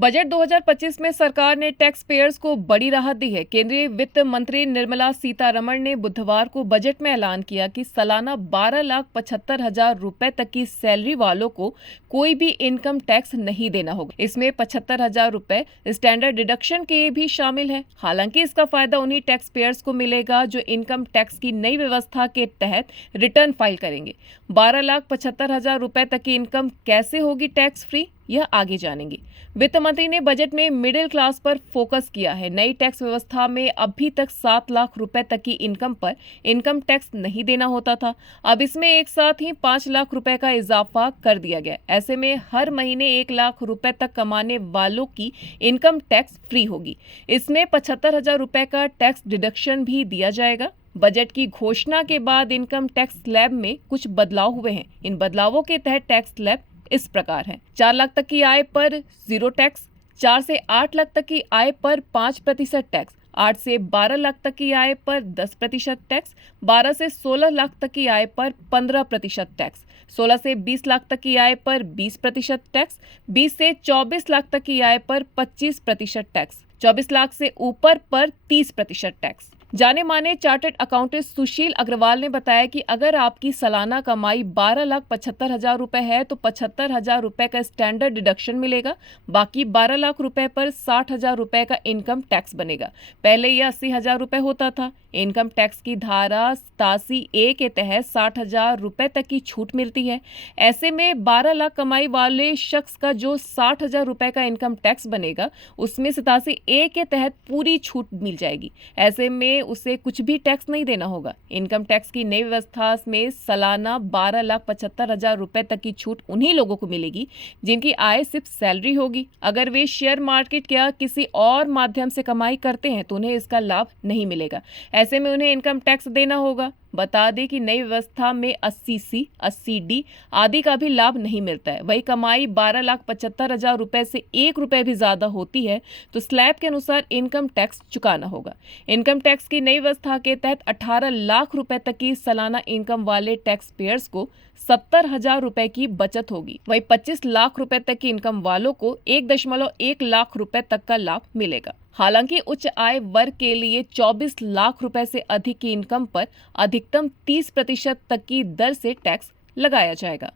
Budget 2025 में सरकार ने टैक्स पेयर्स को बड़ी राहत दी है। केंद्रीय वित्त मंत्री निर्मला सीतारमण ने बुधवार को बजट में ऐलान किया कि सालाना 12,75,000 रुपए तक की सैलरी वालों को कोई भी इनकम टैक्स नहीं देना होगा। इसमें 75,000 रुपए स्टैंडर्ड डिडक्शन के भी शामिल है। हालांकि इसका फायदा उन्हीं टैक्स पेयर्स को मिलेगा जो इनकम टैक्स की नई व्यवस्था के तहत रिटर्न फाइल करेंगे। 12,75,000 रुपए तक की इनकम कैसे होगी टैक्स फ्री, यह आगे जानेंगे। वित्त मंत्री ने बजट में मिडिल क्लास पर फोकस किया है। नई टैक्स व्यवस्था में अभी तक 7 लाख रुपए तक की इनकम पर इनकम टैक्स नहीं देना होता था। अब इसमें एक साथ ही 5 लाख रुपए का इजाफा कर दिया गया। ऐसे में हर महीने 1 लाख रुपए तक कमाने वालों की इनकम टैक्स फ्री होगी। इसमें 75,000 रुपए का टैक्स डिडक्शन भी दिया जाएगा। बजट की घोषणा के बाद इनकम टैक्स स्लैब में कुछ बदलाव हुए हैं। इन बदलावों के तहत टैक्स स्लैब इस प्रकार है। 4 लाख तक की आय पर 0 टैक्स, 4 से 8 लाख तक की आय पर 5% टैक्स, 8 से 12 लाख तक की आय पर 10% टैक्स, 12 से 16 लाख तक की आय पर 15% टैक्स, 16 से 20 लाख तक की आय पर 20% टैक्स, 20 से 24 लाख तक की आय पर 25% टैक्स, 24 लाख से ऊपर पर 30% टैक्स। जाने माने चार्टर्ड अकाउंटेंट सुशील अग्रवाल ने बताया कि अगर आपकी सालाना कमाई 12,75,000 रुपए है तो 75,000 रुपए का स्टैंडर्ड डिडक्शन मिलेगा। बाकी 12 लाख रुपए पर 60,000 रुपए का इनकम टैक्स बनेगा। पहले यह 80,000 रुपए होता था। इनकम टैक्स की धारा 87A के तहत 60,000 रुपए तक की छूट मिलती है। ऐसे में 12 लाख कमाई वाले शख्स का जो 60,000 रुपए का इनकम टैक्स बनेगा उसमें 87A के तहत पूरी छूट मिल जाएगी। ऐसे में उसे कुछ भी टैक्स नहीं देना होगा। इनकम टैक्स की नई व्यवस्था में सालाना 12,75,000 रुपए तक की छूट उन्हीं लोगों को मिलेगी जिनकी आय सिर्फ सैलरी होगी। अगर वे शेयर मार्केट या किसी और माध्यम से कमाई करते हैं तो उन्हें इसका लाभ नहीं मिलेगा। ऐसे में उन्हें इनकम टैक्स देना होगा। बता दें कि नई व्यवस्था में 80C, 80D आदि का भी लाभ नहीं मिलता है। वही कमाई 12,75,000 रुपए से 1 रुपए भी ज्यादा होती है तो स्लैब के अनुसार इनकम टैक्स चुकाना होगा। इनकम टैक्स की नई व्यवस्था के तहत 18 लाख रुपए तक की सालाना इनकम वाले टैक्स पेयर्स को 70,000 रुपए की बचत होगी। वही 25 लाख रुपए तक की इनकम वालों को 1.1 लाख रुपए तक का लाभ मिलेगा। हालांकि उच्च आय वर्ग के लिए 24 लाख रुपए से अधिक की इनकम पर अधिकतम 30% तक की दर से टैक्स लगाया जाएगा।